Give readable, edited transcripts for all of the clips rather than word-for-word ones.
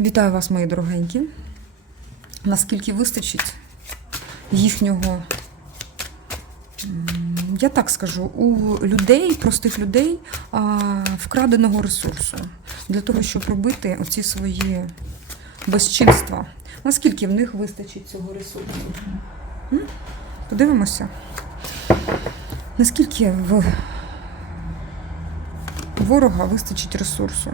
Вітаю вас, мої дорогенькі. Наскільки вистачить їхнього, я так скажу, у людей, простих людей, вкраденого ресурсу для того, щоб робити оці свої безчинства. Наскільки в них вистачить цього ресурсу? Подивимося. Наскільки в ворога вистачить ресурсу?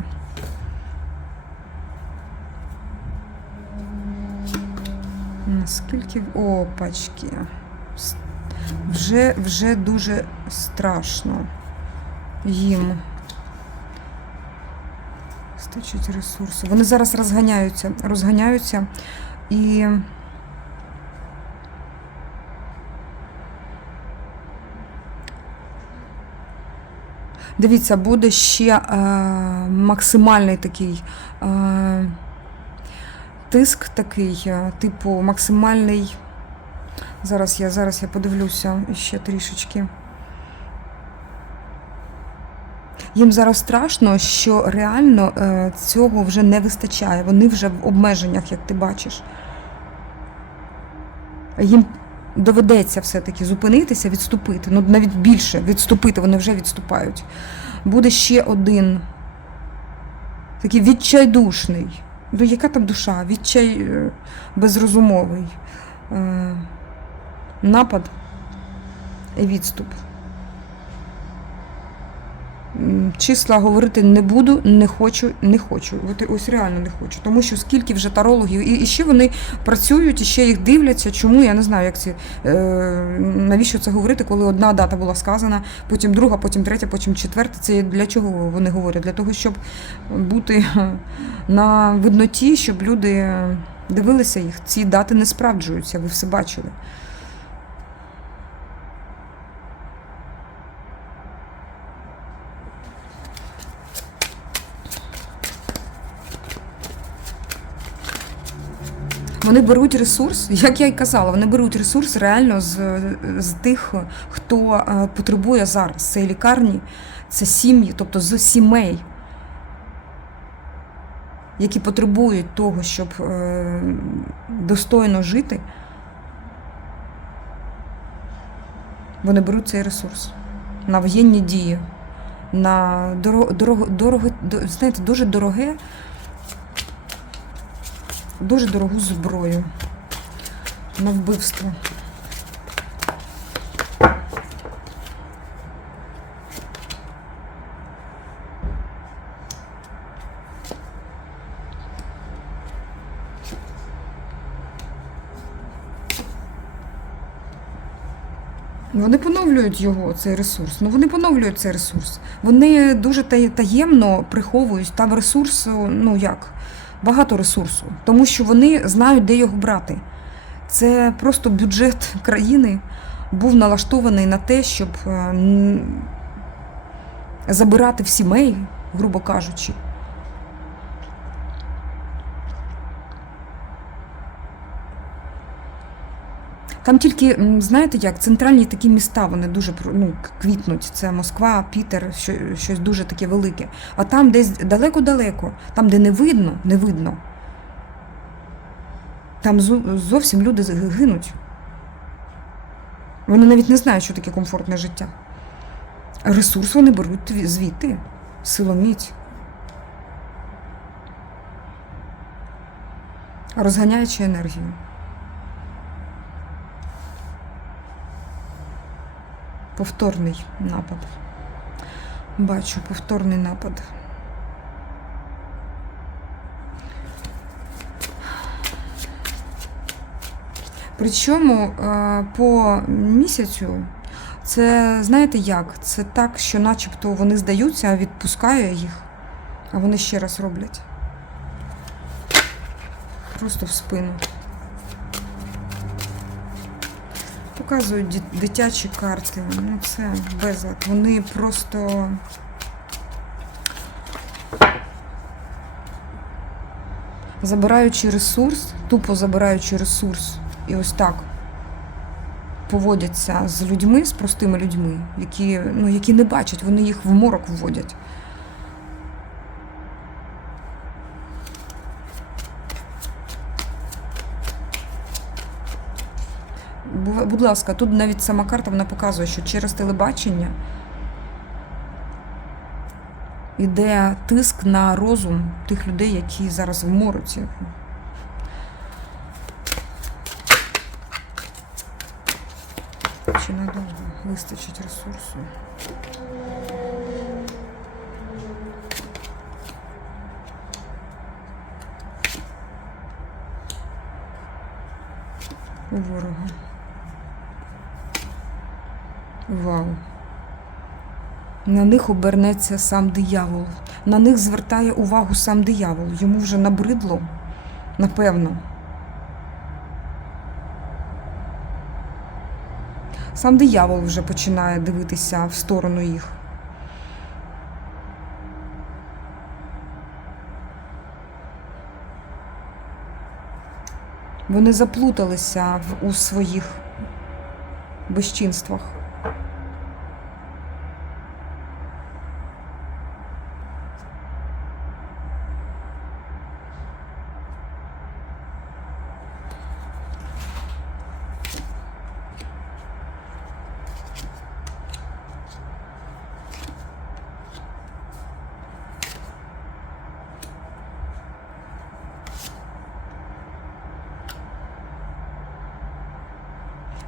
Наскільки... Опачки. Вже дуже страшно їм. Вистачить ресурсу. Вони зараз розганяються і... Дивіться, буде ще максимальний такий тиск такий, типу максимальний. Зараз я подивлюся ще трішечки. Їм зараз страшно, що реально цього вже не вистачає. Вони вже в обмеженнях, як ти бачиш. Їм доведеться все-таки зупинитися, відступити. Ну, навіть більше відступити, вони вже відступають. Буде ще один такий відчайдушний. Ну, яка там душа? Відчай безрозумовий. Напад і відступ. Числа говорити не буду, не хочу. Ось реально не хочу. Тому що скільки вже тарологів, і ще вони працюють, і ще їх дивляться. Чому? Я не знаю, як це, навіщо це говорити, коли одна дата була сказана, потім друга, потім третя, потім четверта. Це для чого вони говорять? Для того, щоб бути на видноті, щоб люди дивилися їх. Ці дати не справджуються, ви все бачили. Вони беруть ресурс, як я й казала, вони беруть ресурс реально з тих, хто потребує зараз. Це лікарні, це сім'ї, тобто з сімей, які потребують того, щоб достойно жити. Вони беруть цей ресурс на воєнні дії, на знаєте, дуже дорогу зброю на вбивство. Вони поновлюють його, цей ресурс. Ну, вони поновлюють цей ресурс. Вони дуже таємно приховують там ресурсу, ну як, багато ресурсу. Тому що вони знають, де його брати. Це просто бюджет країни був налаштований на те, щоб забирати в сімей, грубо кажучи. Там тільки, знаєте як, центральні такі міста, вони дуже квітнуть. Це Москва, Пітер, щось дуже таке велике. А там десь далеко-далеко, там, де не видно, там зовсім люди гинуть. Вони навіть не знають, що таке комфортне життя. Ресурс вони беруть звідти, силоміць. Розганяючи енергію. Повторний напад. Бачу, повторний напад. Причому по місяцю це, знаєте як, це так, що начебто вони здаються, а відпускає їх, а вони ще раз роблять. Просто в спину. Показують дитячі карти, ну це безлад. Вони просто забираючи ресурс, тупо забираючи ресурс, і ось так поводяться з людьми, з простими людьми, які не бачать, вони їх в морок вводять. Будь ласка, тут навіть сама карта вона показує, що через телебачення йде тиск на розум тих людей, які зараз в мороці. Чи надовго вистачить ресурсу? У ворога. Вау. На них обернеться сам диявол. На них звертає увагу сам диявол. Йому вже набридло, напевно. Сам диявол вже починає дивитися в сторону їх. Вони заплуталися у своїх безчинствах.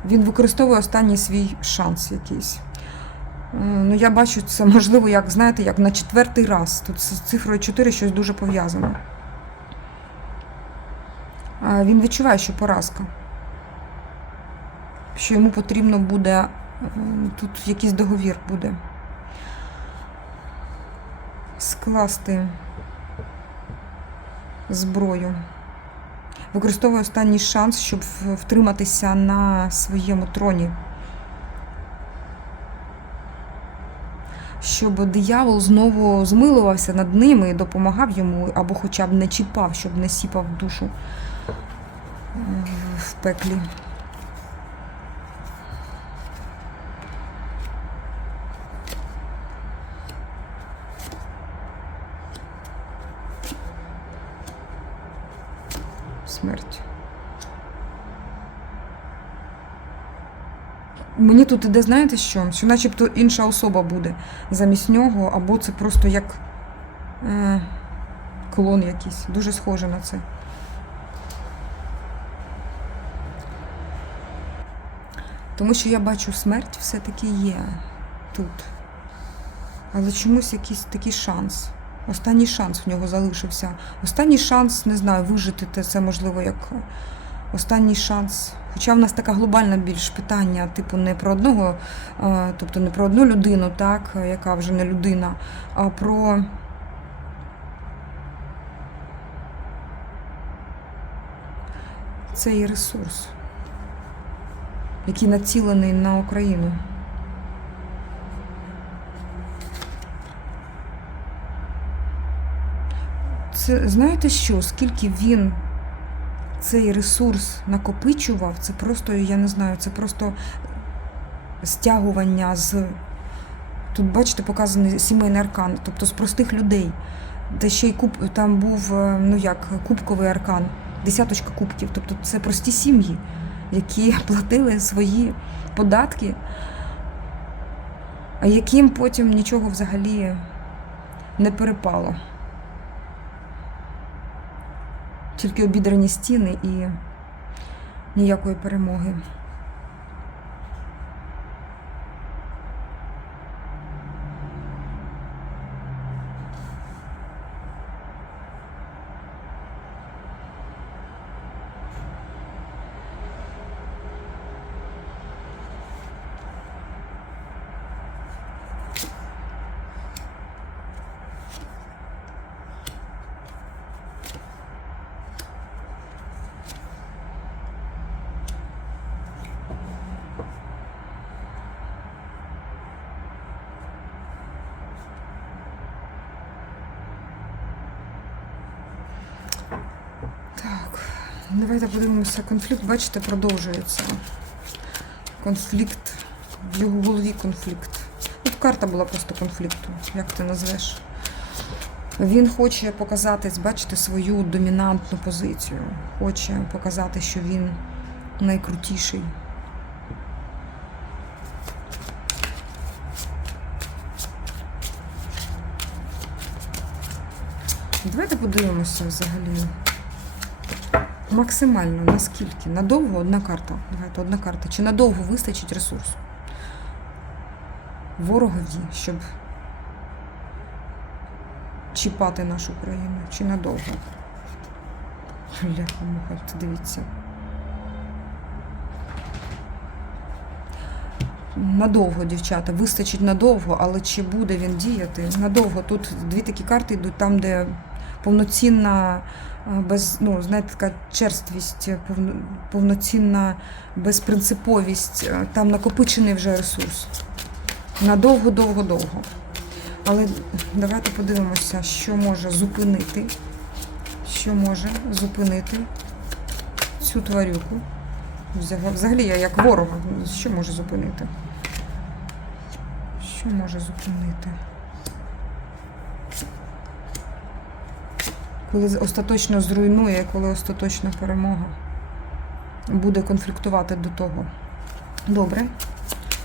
Він використовує останній свій шанс якийсь. Ну, я бачу це, можливо, як, знаєте, як на 4-й раз. Тут з цифрою 4 щось дуже пов'язано. Він відчуває, що поразка. Що йому потрібно буде, тут якийсь договір буде. Скласти зброю. Використовує останній шанс, щоб втриматися на своєму троні. Щоб диявол знову змилувався над ними і допомагав йому, або хоча б не чіпав, щоб не сіпав душу в пеклі. Смерть. Мені тут іде, знаєте що? Що начебто інша особа буде замість нього, або це просто як клон якийсь. Дуже схоже на це. Тому що я бачу, смерть все-таки є тут. Але чомусь якийсь такий шанс. Останній шанс в нього залишився. Останній шанс, не знаю, вижити це можливо як останній шанс. Хоча в нас така глобальна більш питання, типу не про одного, тобто не про одну людину, так, яка вже не людина, а про цей ресурс, який націлений на Україну. Це, знаєте що, скільки він цей ресурс накопичував, це просто, я не знаю, це просто стягування з... Тут, бачите, показаний сімейний аркан, тобто з простих людей. Та ще й там був, ну як, кубковий аркан, 10 кубків. Тобто це прості сім'ї, які платили свої податки, а яким потім нічого взагалі не перепало. Тільки обідрані стіни і ніякої перемоги. Давайте подивимося. Конфлікт, бачите, продовжується. Конфлікт. В його голові конфлікт. Тут карта була просто конфлікту. Як ти назвеш? Він хоче показати, бачите, свою домінантну позицію. Хоче показати, що він найкрутіший. Давайте подивимося взагалі. Максимально, наскільки? Надовго одна карта. Давайте, одна карта. Чи надовго вистачить ресурсу ворогові, щоб чіпати нашу країну? Чи надовго? Ляха-муха, дивіться. Надовго, дівчата, вистачить надовго, але чи буде він діяти? Надовго. Тут дві такі карти йдуть, там, де повноцінна, без, ну, знаєте, така черствість, повноцінна безпринциповість, там накопичений вже ресурс. Надовго, довго, довго. Але давайте подивимося, що може зупинити, цю тварюку. Взагалі, я як ворога, що може зупинити? Що може зупинити? Коли остаточно зруйнує, коли остаточна перемога буде конфліктувати до того. Добре.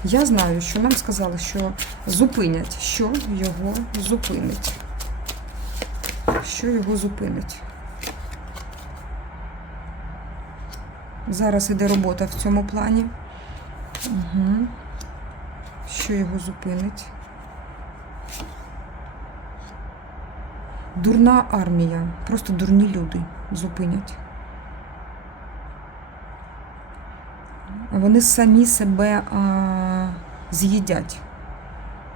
Я знаю, що нам сказали, що зупинять. Що його зупинить? Що його зупинить? Зараз іде робота в цьому плані. Угу. Що його зупинить? Дурна армія. Просто дурні люди зупинять. Вони самі себе з'їдять.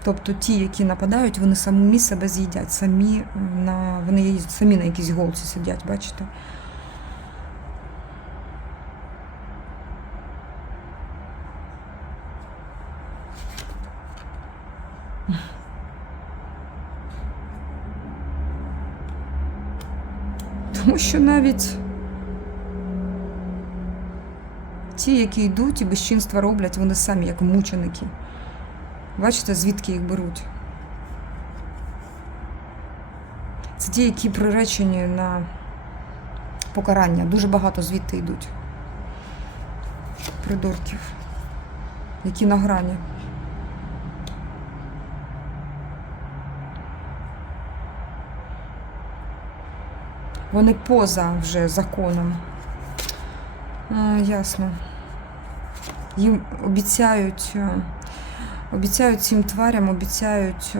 Тобто ті, які нападають, вони самі себе з'їдять. Вони самі на якійсь голці сидять, бачите? Тому що навіть ті, які йдуть і безчинства роблять, вони самі як мученики. Бачите, звідки їх беруть? Це ті, які приречені на покарання. Дуже багато звідти йдуть. Придурків. Які на грані. Вони поза вже законом. Ясно. Їм обіцяють цим тварям, обіцяють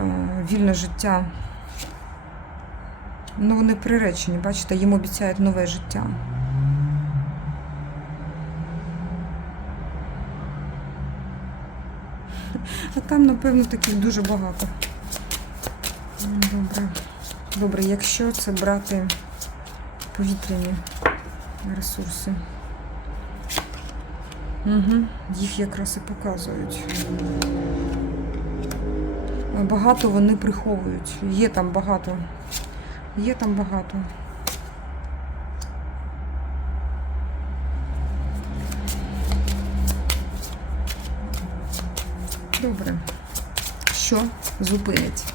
вільне життя. Ну, вони приречені, бачите, їм обіцяють нове життя. А там, напевно, таких дуже багато. Добре. Добре, якщо це брати повітряні ресурси. Угу. Їх якраз і показують. Багато вони приховують. Є там багато. Є там багато. Добре. Що зупинить?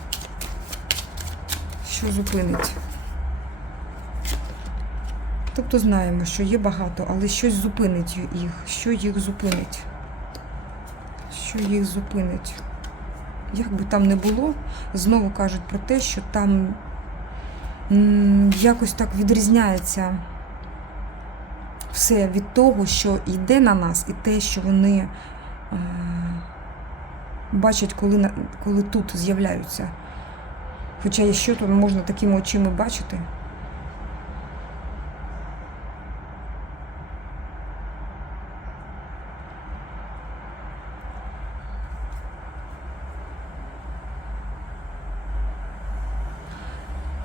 Що зупинить? Тобто знаємо, що є багато, але щось зупинить їх. Що їх зупинить? Що їх зупинить? Як би там не було, знову кажуть про те, що там якось так відрізняється все від того, що йде на нас, і те, що вони бачать, коли тут з'являються. Хоча що тут можна такими очима бачити?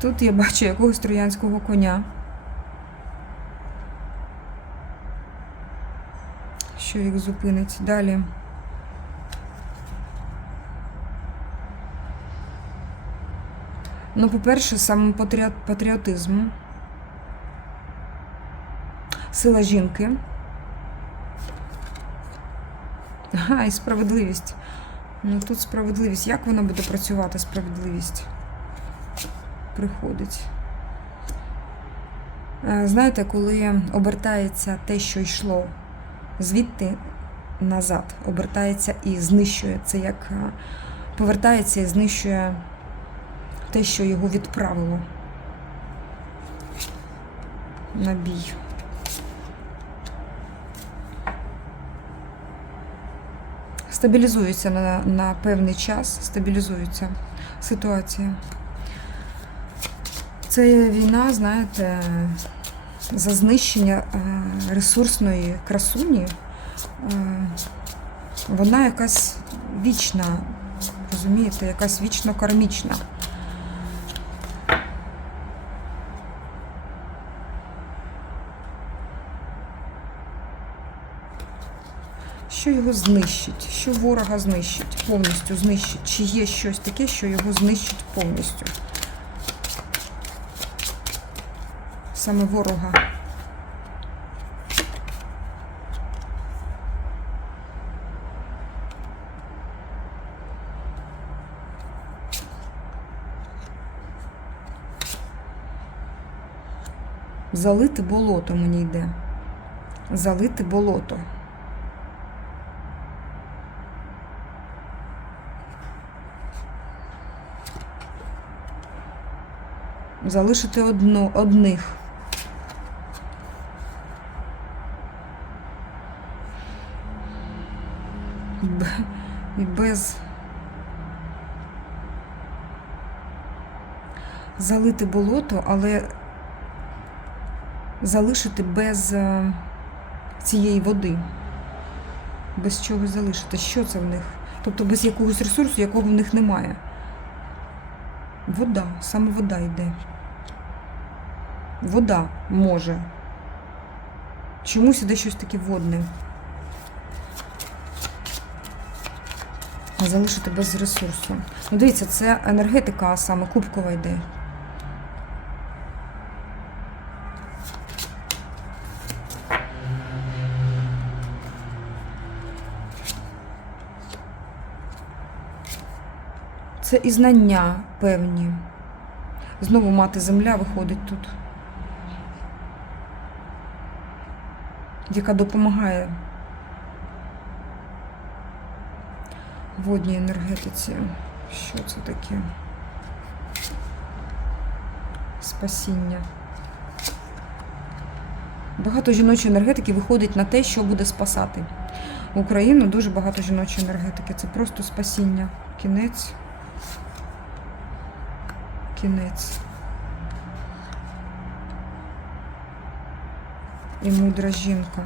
Тут я бачу якогось троянського коня. Що їх зупинить? Далі. Ну, по-перше, саме патріотизм. Сила жінки. Ага, і справедливість. Ну, тут справедливість. Як вона буде працювати, справедливість? Приходить. Знаєте, коли обертається те, що йшло звідти назад, обертається і знищує. Це як повертається і знищує те, що його відправило. на бій. Стабілізується на певний час, стабілізується ситуація. Це війна, знаєте, за знищення ресурсної красуні. Вона якась вічна, розумієте, якась вічно кармічна. Що його знищить? Що ворога знищить? Повністю знищить? Чи є щось таке, що його знищить повністю? Саме ворога. Залити болото мені йде. Залити болото. Залишити одних. І без... Залити болото, але залишити без цієї води. Без чого залишити? Що це в них? Тобто без якогось ресурсу, якого в них немає. Вода, саме вода йде. Вода може. Чомусь іде щось таке водне. А залишити без ресурсу. Ну, дивіться, це енергетика, саме кубкова йде. Це і знання певні. Знову мати земля виходить тут, яка допомагає водній енергетиці. Що це таке? Спасіння. Багато жіночої енергетики виходить на те, що буде спасати Україну. Дуже багато жіночої енергетики. Це просто спасіння. Кінець. Кінець. І мудра жінка.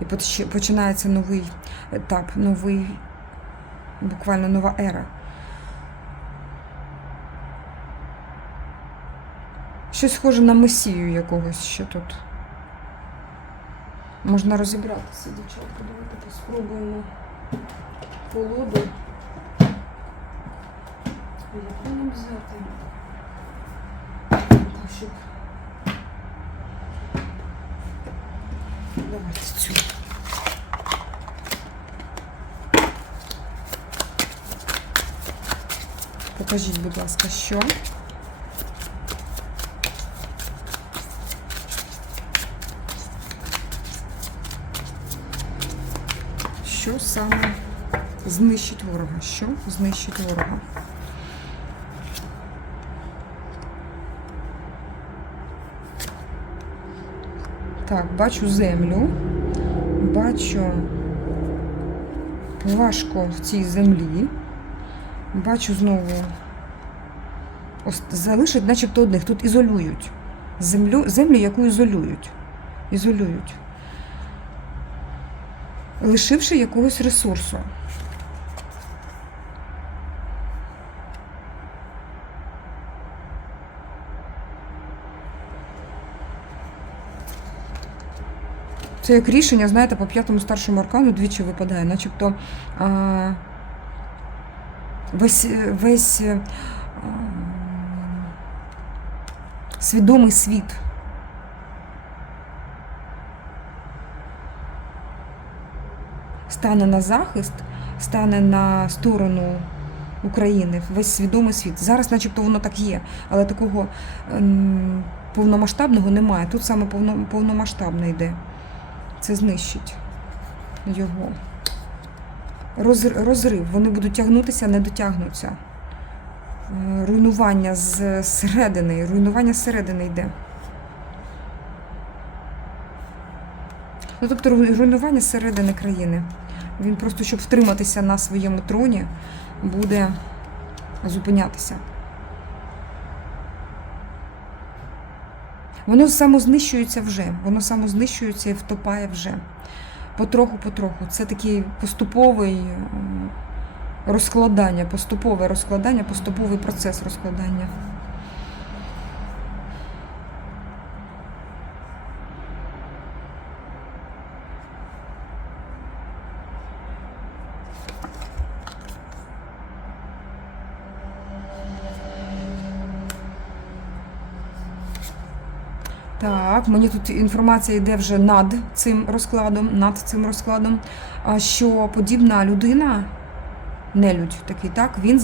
І починається новий етап, новий, буквально нова ера. Щось схоже на месію якогось ще тут. Можна розібратися, дівчатка. Давайте спробуємо колоду. Яку нам взяти? Так, щоб... Давайте цю. Покажіть, будь ласка, що? Що саме знищить ворога? Що знищить ворога? Так, бачу землю. Бачу важко в цій землі. Бачу знову. Ось залишать начебто одних. Тут ізолюють. Землю, яку ізолюють. Ізолюють. Лишивши якогось ресурсу. Це як рішення, знаєте, по 5-му старшому аркану двічі випадає, начебто весь свідомий світ стане на захист, стане на сторону України, весь свідомий світ. Зараз начебто воно так є, але такого повномасштабного немає. Тут саме повномасштабне йде. Це знищить його. Розрив. Вони будуть тягнутися, не дотягнуться. руйнування зсередини, руйнування зсередини йде. Ну, тобто руйнування зсередини країни. Він просто, щоб втриматися на своєму троні, буде зупинятися. Воно самознищується вже, воно самознищується і втопає вже. Потроху. Це такий поступовий розкладання, поступовий процес розкладання. Так, мені тут інформація йде вже над цим розкладом, що подібна людина, нелюдь такий, так, він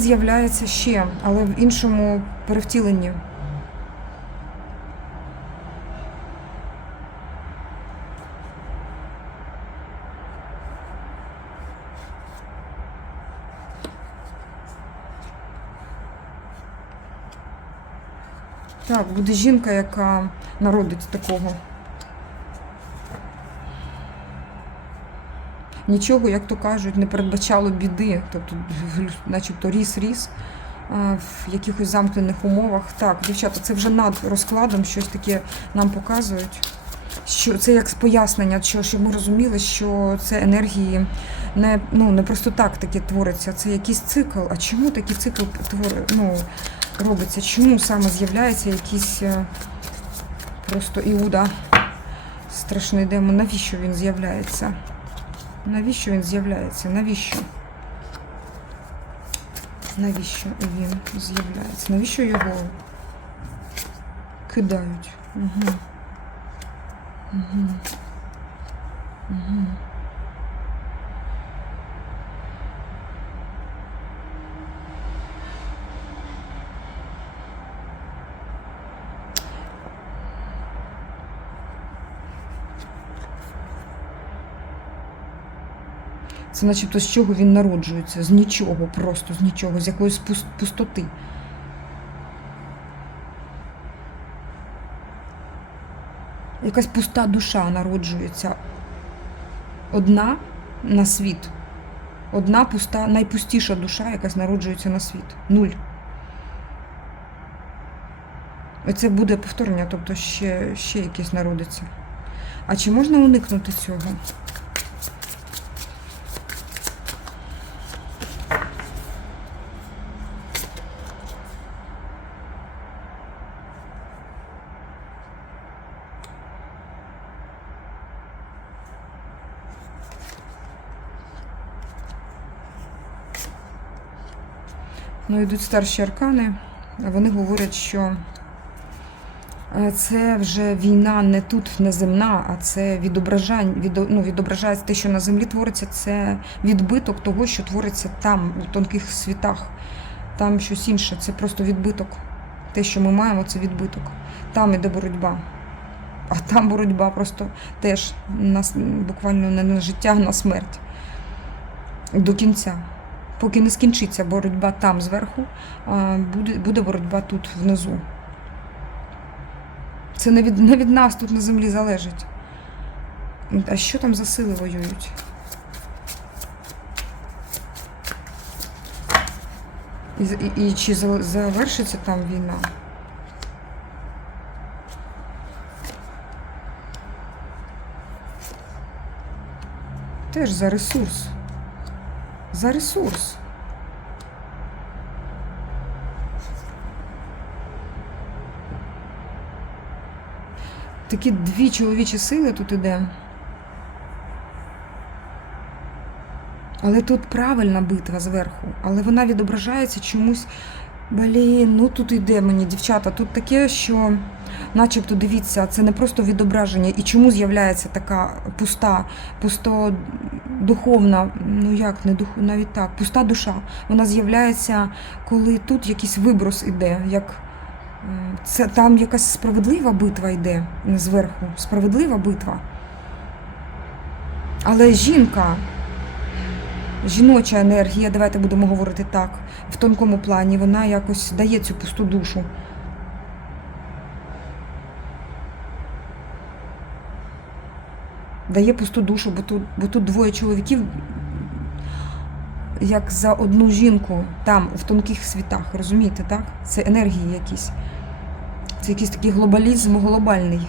з'являється ще, але в іншому перевтіленні. Так, буде жінка, яка народить такого. Нічого, як то кажуть, не передбачало біди. Тобто, начебто, ріс в якихось замкнених умовах. Так, дівчата, це вже над розкладом, щось таке нам показують. Що це як пояснення, щоб ми розуміли, що це енергії не просто так таке твориться, це якийсь цикл. А чому такий цикл робиться? Чому саме з'являється якийсь просто Іуда, страшний демон? Навіщо він з'являється? Навіщо він з'являється? Навіщо? Навіщо він з'являється? Навіщо його кидають? Угу. Це начебто з чого він народжується? З нічого, просто з нічого, з якоїсь пустоти. Якась пуста душа народжується. Одна на світ. Одна пуста, найпустіша душа, якась народжується на світ. Нуль. Оце буде повторення, тобто ще якесь народиться. А чи можна уникнути цього? Ну, йдуть старші аркани, вони говорять, що це вже війна не тут, не земна, а це відображається те, що на землі твориться, це відбиток того, що твориться там, у тонких світах. Там щось інше, це просто відбиток. Те, що ми маємо, це відбиток. Там іде боротьба. А там боротьба просто теж буквально не на життя, а на смерть. До кінця. Поки не скінчиться боротьба там зверху, буде боротьба тут внизу. Це не від нас тут на землі залежить. А що там за сили воюють? І чи завершиться там війна? Теж за ресурс. За ресурс. Такі дві чоловічі сили тут іде. Але тут правильна битва зверху. Але вона відображається чомусь. Ну тут іде мені, дівчата. Тут таке, що начебто, дивіться, це не просто відображення. І чому з'являється така пустодуховна, навіть так, пуста душа. Вона з'являється, коли тут якийсь виброс іде, там якась справедлива битва йде зверху, справедлива битва. Але жінка, жіноча енергія, давайте будемо говорити так, в тонкому плані, вона якось дає цю пусту душу. Дає пусту душу, бо тут двоє чоловіків, як за одну жінку, там, в тонких світах, розумієте, так? Це енергії якісь. Це якийсь такий глобалізм глобальний.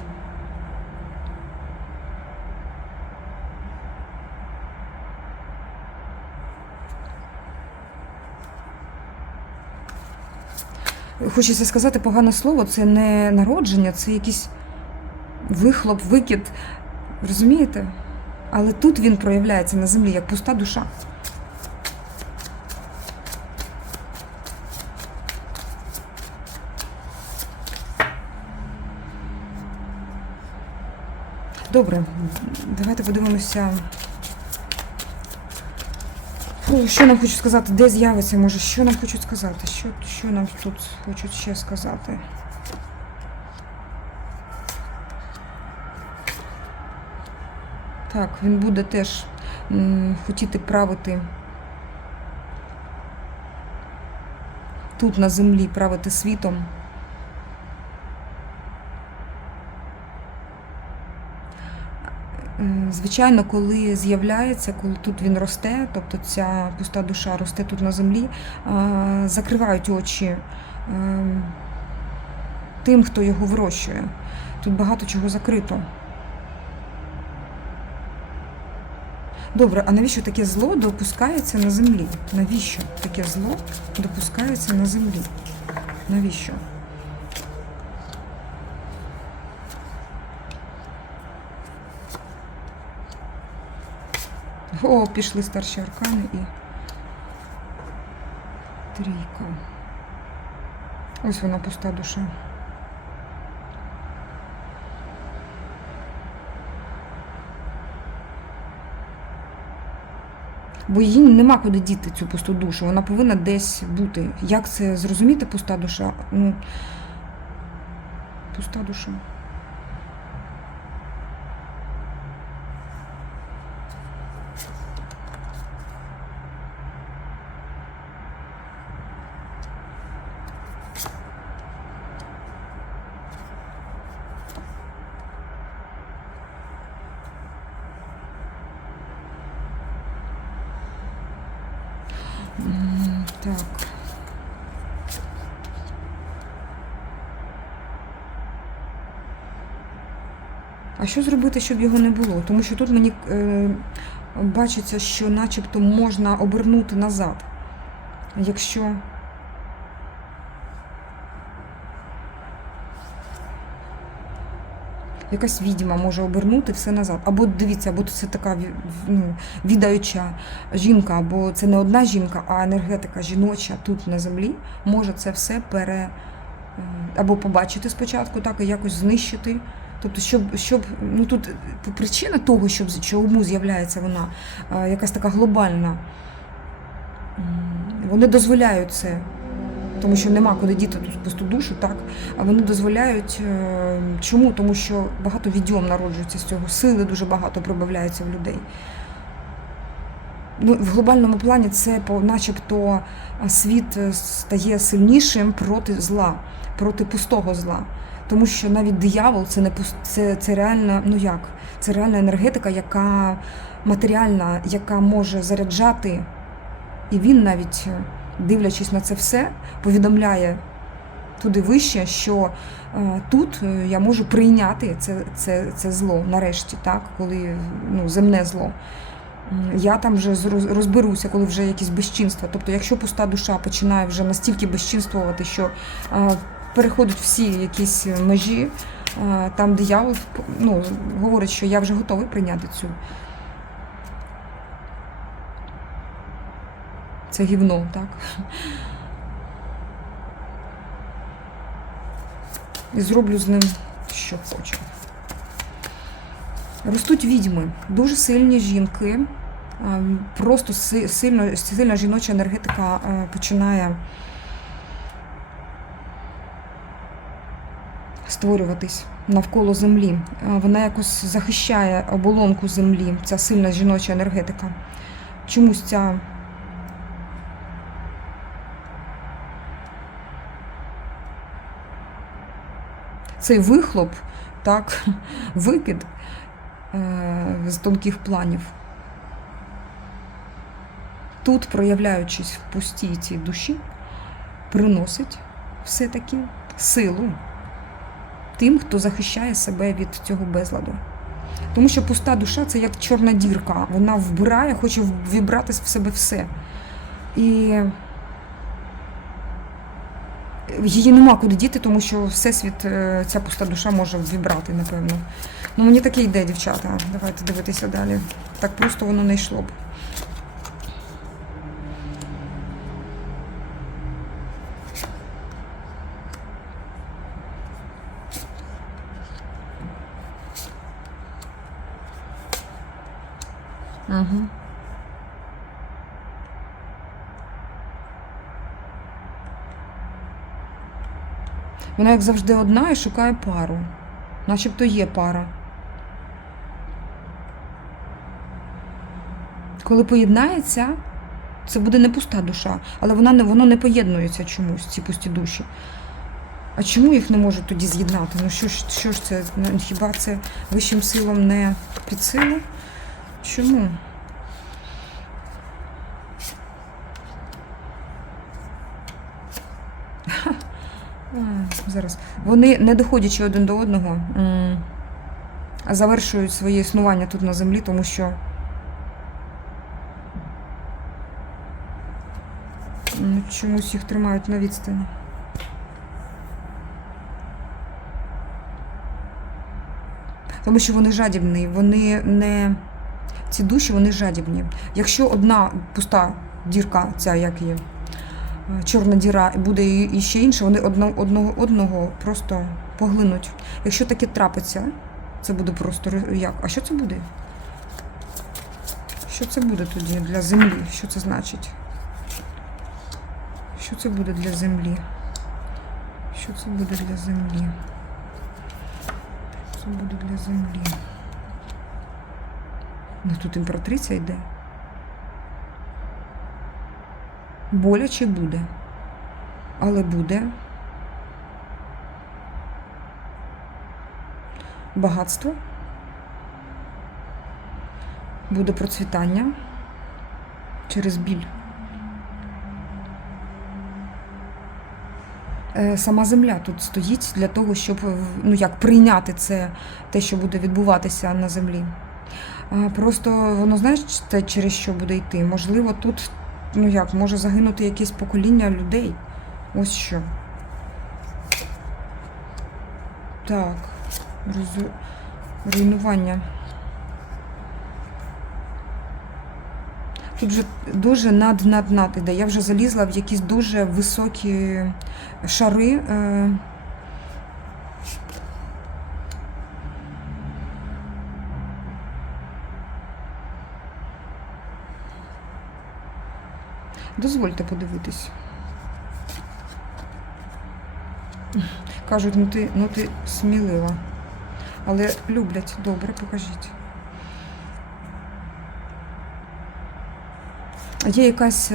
Хочеться сказати погане слово, це не народження, це якийсь вихлоп, викид, розумієте? Але тут він проявляється на землі, як пуста душа. Добре, давайте подивимося, що нам хочуть сказати, де з'явиться, може, що нам хочуть сказати, що нам тут хочуть ще сказати. Так, він буде теж хотіти правити тут на землі, правити світом. Звичайно, коли з'являється, коли тут він росте, тобто ця пуста душа росте тут на землі, закривають очі тим, хто його вирощує. Тут багато чого закрито. Добре, а навіщо таке зло допускається на землі? Навіщо таке зло допускається на землі? Навіщо? О, пішли старші аркани і трійка. Ось вона, пуста душа. Бо їй нема куди діти цю пусту душу, вона повинна десь бути. Як це зрозуміти, пуста душа? Ну, пуста душа. Так. А що зробити, щоб його не було? Тому що тут мені бачиться, що начебто можна обернути назад. Якщо якась відьма може обернути все назад. Або дивіться, або це така відаюча жінка, або це не одна жінка, а енергетика жіноча тут на землі може це все або побачити спочатку, так, і якось знищити. Тобто, щоб ну тут причина того, чому з'являється вона, якась така глобальна. Вони дозволяють це. Тому що нема куди діти тут пусту душу, так? А вони дозволяють. Чому? Тому що багато відьом народжується з цього, сили дуже багато прибавляється в людей. Ну, в глобальному плані це начебто світ стає сильнішим проти зла, проти пустого зла. Тому що навіть диявол це реальна, ну як? Це реальна енергетика, яка матеріальна, яка може заряджати, і він навіть, дивлячись на це все, повідомляє туди вище, що тут я можу прийняти це зло нарешті, так, коли земне зло. Я там вже розберуся, коли вже якісь безчинства. Тобто, якщо пуста душа починає вже настільки безчинствувати, що переходять всі якісь межі, там диявол говорить, що я вже готовий прийняти це гівно, так? І зроблю з ним, що хочу. Ростуть відьми, дуже сильні жінки, просто сильна жіноча енергетика починає створюватись навколо землі. Вона якось захищає оболонку землі, ця сильна жіноча енергетика. чомусь цей вихлоп, так, викид з тонких планів. Тут, проявляючись в пустій цій душі, приносить все-таки силу тим, хто захищає себе від цього безладу. Тому що пуста душа – це як чорна дірка. Вона вбирає, хоче вібрати в себе все. І її нема куди діти, тому що всесвіт, ця пуста душа може вібрати, напевно. Ну, мені таке йде, дівчата. Давайте дивитися далі. Так просто воно не йшло б. Угу. Вона, як завжди, одна і шукає пару. Начебто є пара. Коли поєднається, це буде не пуста душа, але воно не поєднується чомусь, ці пусті душі. А чому їх не можуть тоді з'єднати? Ну що ж це? Хіба це вищим силам не під силу? Чому? Зараз. Вони, не доходячи один до одного, завершують своє існування тут на землі, тому що чомусь їх тримають на відстані. Тому що вони жадібні, вони не... Ці душі, вони жадібні. Якщо одна пуста дірка, ця, як є, чорна діра, буде і ще інша, вони одного просто поглинуть. Якщо таке трапиться, це буде просто як? А що це буде? Що це буде тоді для землі? Що це значить? Що це буде для землі? Що це буде для землі? Що це буде для землі? Ну, тут імператриця йде. Боляче буде. Але буде. Багатство. Буде процвітання через біль. Сама земля тут стоїть для того, щоб, ну як, прийняти це, те, що буде відбуватися на землі. Просто воно, знаєш, те, через що буде йти. Можливо, тут, ну як, може загинути якесь покоління людей. Ось що. Так. Руйнування. Тут вже дуже над іде. Я вже залізла в якісь дуже високі шари. Дозвольте подивитись. Кажуть, ну ти смілива. Але люблять. Добре, покажіть. Є якась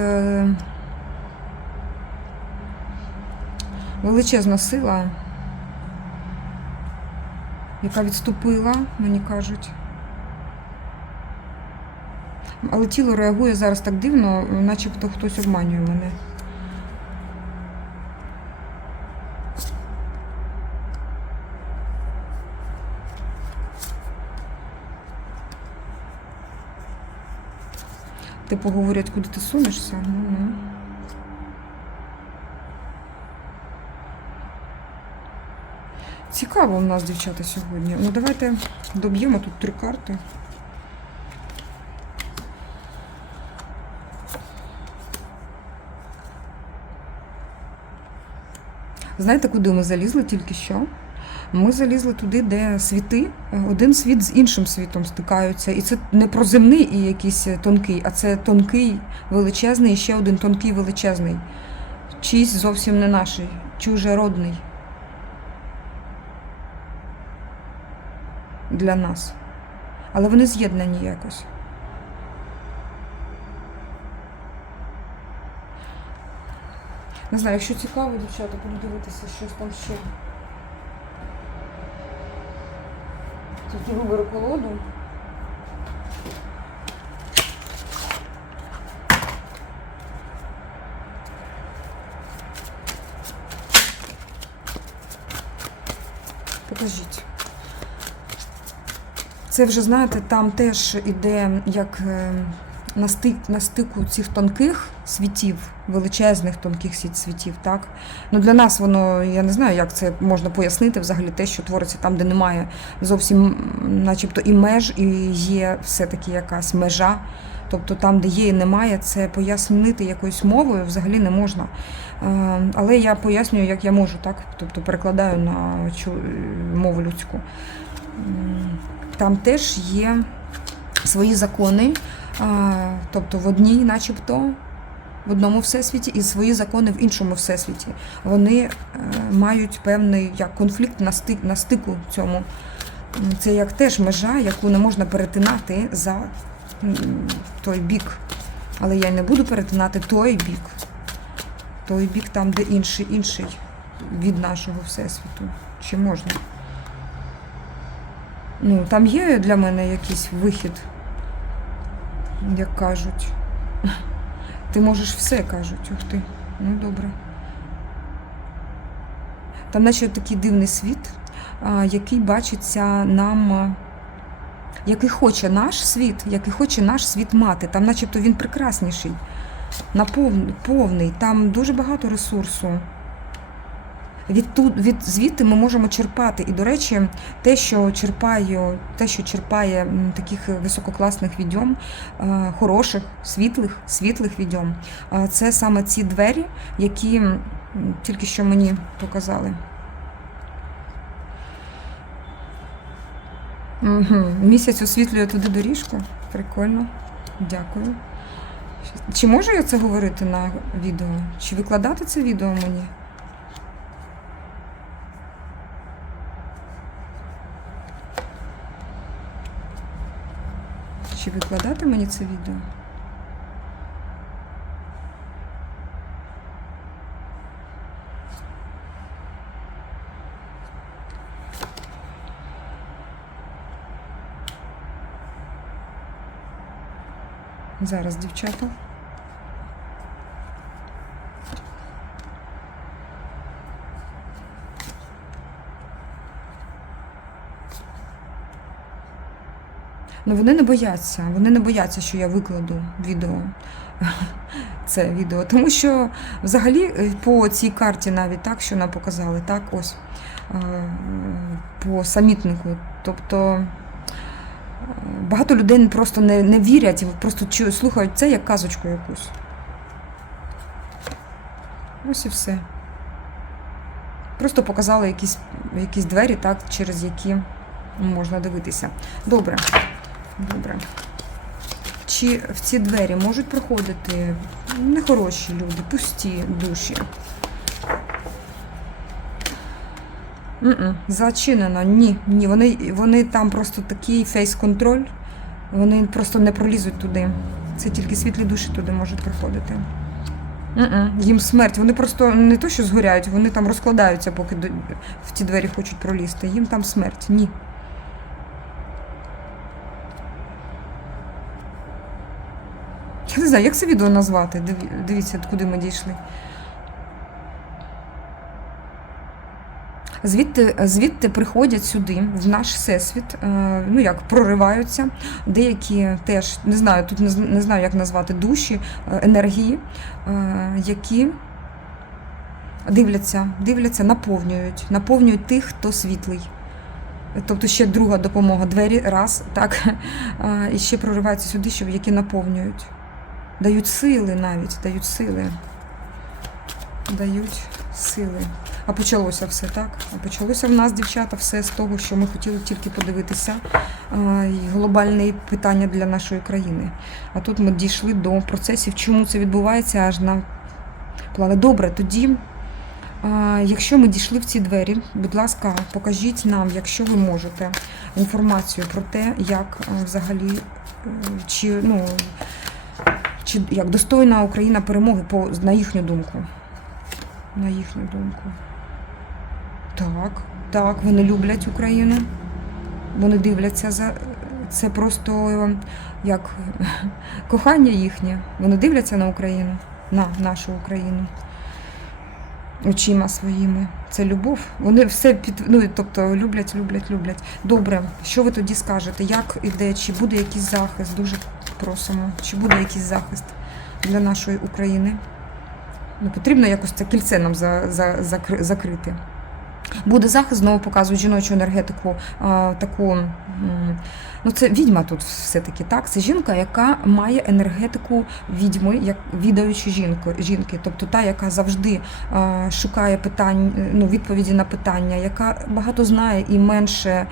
величезна сила, яка відступила, мені кажуть. Але тіло реагує зараз так дивно, начебто хтось обманює мене. Типу говорять, куди ти сунешся? Ну. Цікаво у нас, дівчата, сьогодні. Ну, давайте доб'ємо тут 3 карти. Знаєте, куди ми залізли тільки що? Ми залізли туди, де світи, один світ з іншим світом стикаються. І це не про земний і якийсь тонкий, а це тонкий, величезний і ще один тонкий, величезний. Чийсь зовсім не наш, чужеродний. Для нас. Але вони з'єднані якось. Не знаю, якщо цікаво, дівчата, буду дивитися, щось там ще. Тільки виберу колоду. Покажіть. Це вже, знаєте, там теж іде як на стику цих тонких світів, величезних тонких світів, так? Ну, для нас воно, я не знаю, як це можна пояснити взагалі те, що твориться там, де немає зовсім начебто і меж, і є все-таки якась межа. Тобто там, де є і немає, це пояснити якоюсь мовою взагалі не можна. Але я пояснюю, як я можу, так? Тобто перекладаю на мову людську. Там теж є свої закони, тобто в одній, начебто, в одному всесвіті, і свої закони в іншому всесвіті. Вони мають певний як конфлікт на стику цьому. Це як теж межа, яку не можна перетинати за той бік. Але я не буду перетинати той бік. Той бік там, де інший від нашого всесвіту. Чи можна? Ну, там є для мене якийсь вихід, як кажуть. Ти можеш все, кажуть. Ух ти. Ну, добре. Там наче такий дивний світ, який бачиться нам, який хоче наш світ мати. Там начебто він прекрасніший, повний. Там дуже багато ресурсу. Звідти ми можемо черпати. І, до речі, те, що черпає таких висококласних відьом, хороших, світлих відьом, це саме ці двері, які тільки що мені показали. Місяць освітлює туди доріжку. Прикольно. Дякую. Чи можу я це говорити на відео? Чи викладати це відео мені? Чи викладати мені це відео? Зараз, дівчата. Ну, вони не бояться, що я викладу відео, це відео, тому що взагалі по цій карті навіть так, що нам показали, так, ось, по самітнику, тобто багато людей просто не вірять, просто слухають це як казочку якусь. Ось і все. Просто показали якісь двері, так, через які можна дивитися. Добре. Добре. Чи в ці двері можуть проходити нехороші люди, пусті душі? Зачинено. Ні. Вони там просто такий фейс-контроль, вони просто не пролізуть туди. Це тільки світлі душі туди можуть проходити. Їм смерть. Вони просто не то, що згоряють, вони там розкладаються, поки в ті двері хочуть пролізти. Їм там смерть. Ні. Я не знаю, як це відео назвати? Дивіться, куди ми дійшли. Звідти приходять сюди, в наш всесвіт, ну як, прориваються, деякі теж, не знаю, тут не знаю, як назвати, душі, енергії, які дивляться, наповнюють тих, хто світлий. Тобто ще друга допомога, двері, раз, так, і ще прориваються сюди, які наповнюють. Дають сили навіть, дають сили. А почалося все, так? А почалося в нас, дівчата, все з того, що ми хотіли тільки подивитися. І глобальне питання для нашої країни. А тут ми дійшли до процесів, чому це відбувається, аж на плани. Добре, тоді, якщо ми дійшли в ці двері, будь ласка, покажіть нам, якщо ви можете, інформацію про те, як взагалі, чи як достойна Україна перемоги, на їхню думку. на їхню думку. Так, так, вони люблять Україну. Вони дивляться за це просто як кохання їхнє. Вони дивляться на Україну, на нашу Україну. Очима своїми. Це любов. Вони все тобто люблять, люблять, люблять. Добре, що ви тоді скажете? Як іде? Чи буде якийсь захист? Дуже просимо. Чи буде якийсь захист для нашої України? Ну, потрібно якось це кільце нам закрити. Буде захист, знову показують жіночу енергетику, таку, ну це відьма тут все-таки, так? Це жінка, яка має енергетику відьми, як відаючі жінки, тобто та, яка завжди шукає питань, ну, відповіді на питання, яка багато знає і менше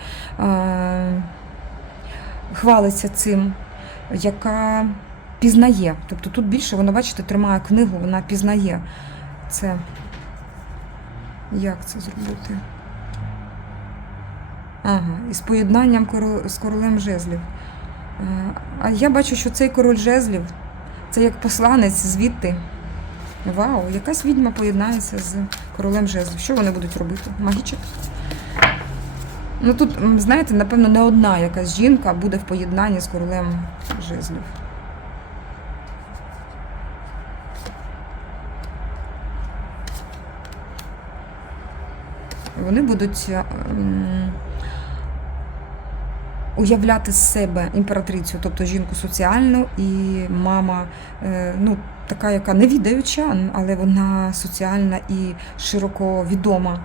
хвалиться цим, яка пізнає. Тобто тут більше, вона, бачите, тримає книгу, вона пізнає це. Як це зробити? Ага, із поєднанням з королем жезлів. А я бачу, що цей король жезлів, це як посланець звідти. Вау, якась відьма поєднається з королем жезлів. Що вони будуть робити? Магічок? Ну тут, знаєте, напевно, не одна якась жінка буде в поєднанні з королем жезлів. Вони будуть уявляти з себе імператрицю, тобто жінку соціальну, і мама, ну, така, яка не відаюча, але вона соціальна і широко відома.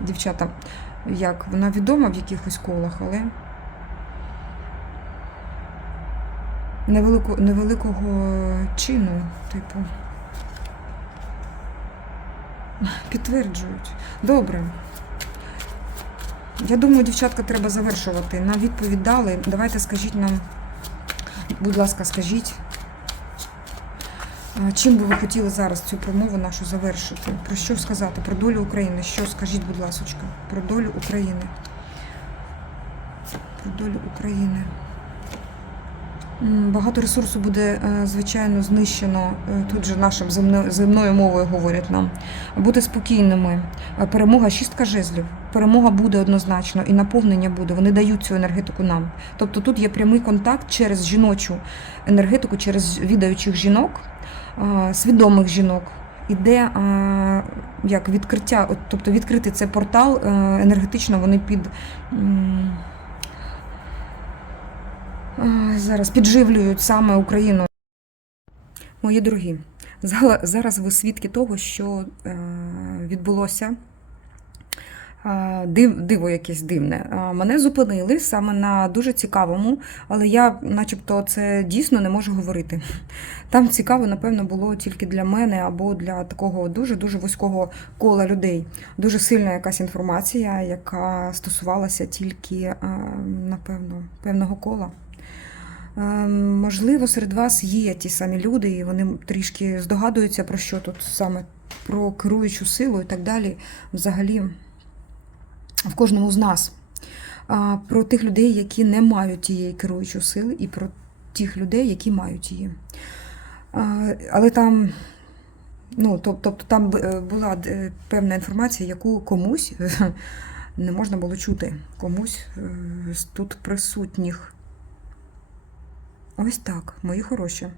Дівчата, як вона відома в якихось колах, але невеликого чину, типу, підтверджують. Добре. Я думаю, дівчатка, треба завершувати. Нам відповідь дали. Давайте скажіть нам, будь ласка, скажіть, чим би ви хотіли зараз цю промову нашу завершити? Про що сказати? Про долю України? Що скажіть, будь ласочка? Про долю України. Про долю України. Багато ресурсу буде, звичайно, знищено. Тут же нашим земною мовою говорять нам. Бути спокійними. Перемога, шістка жезлів. Перемога буде однозначно і наповнення буде. Вони дають цю енергетику нам. Тобто тут є прямий контакт через жіночу енергетику, через відаючих жінок, свідомих жінок. Іде як відкриття, тобто відкрити цей портал енергетично, вони зараз підживлюють саме Україну. Мої дорогі, зараз ви свідки того, що відбулося. Диво якесь дивне. Мене зупинили саме на дуже цікавому, але я начебто це дійсно не можу говорити. Там цікаво, напевно, було тільки для мене або для такого дуже-дуже вузького кола людей. Дуже сильна якась інформація, яка стосувалася тільки, напевно, певного кола. Можливо, серед вас є ті самі люди, і вони трішки здогадуються, про що тут саме, про керуючу силу і так далі. Взагалі, в кожному з нас. Про тих людей, які не мають тієї керуючої сили, і про тих людей, які мають її. Але там, ну, тобто там була певна інформація, яку комусь не можна було чути. Комусь з тут присутніх. Ось так, мої хороші.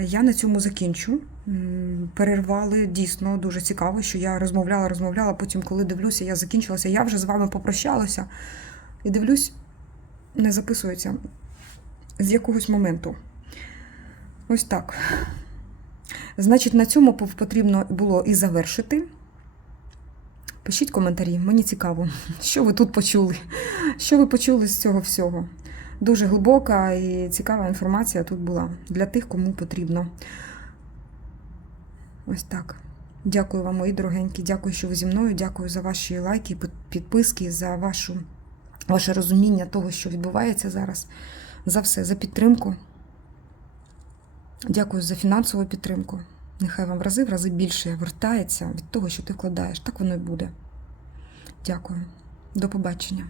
Я на цьому закінчу. Перервали, дійсно, дуже цікаво, що я розмовляла, потім, коли дивлюся, я закінчилася, я вже з вами попрощалася. І дивлюсь, не записується з якогось моменту. Ось так. Значить, на цьому потрібно було і завершити. Пишіть коментарі, мені цікаво, що ви тут почули, що ви почули з цього всього. Дуже глибока і цікава інформація тут була для тих, кому потрібно. Ось так. Дякую вам, мої дорогенькі, дякую, що ви зі мною, дякую за ваші лайки, підписки, за ваше розуміння того, що відбувається зараз, за все, за підтримку. Дякую за фінансову підтримку. Нехай вам в рази більше вертається від того, що ти вкладаєш. Так воно і буде. Дякую. До побачення.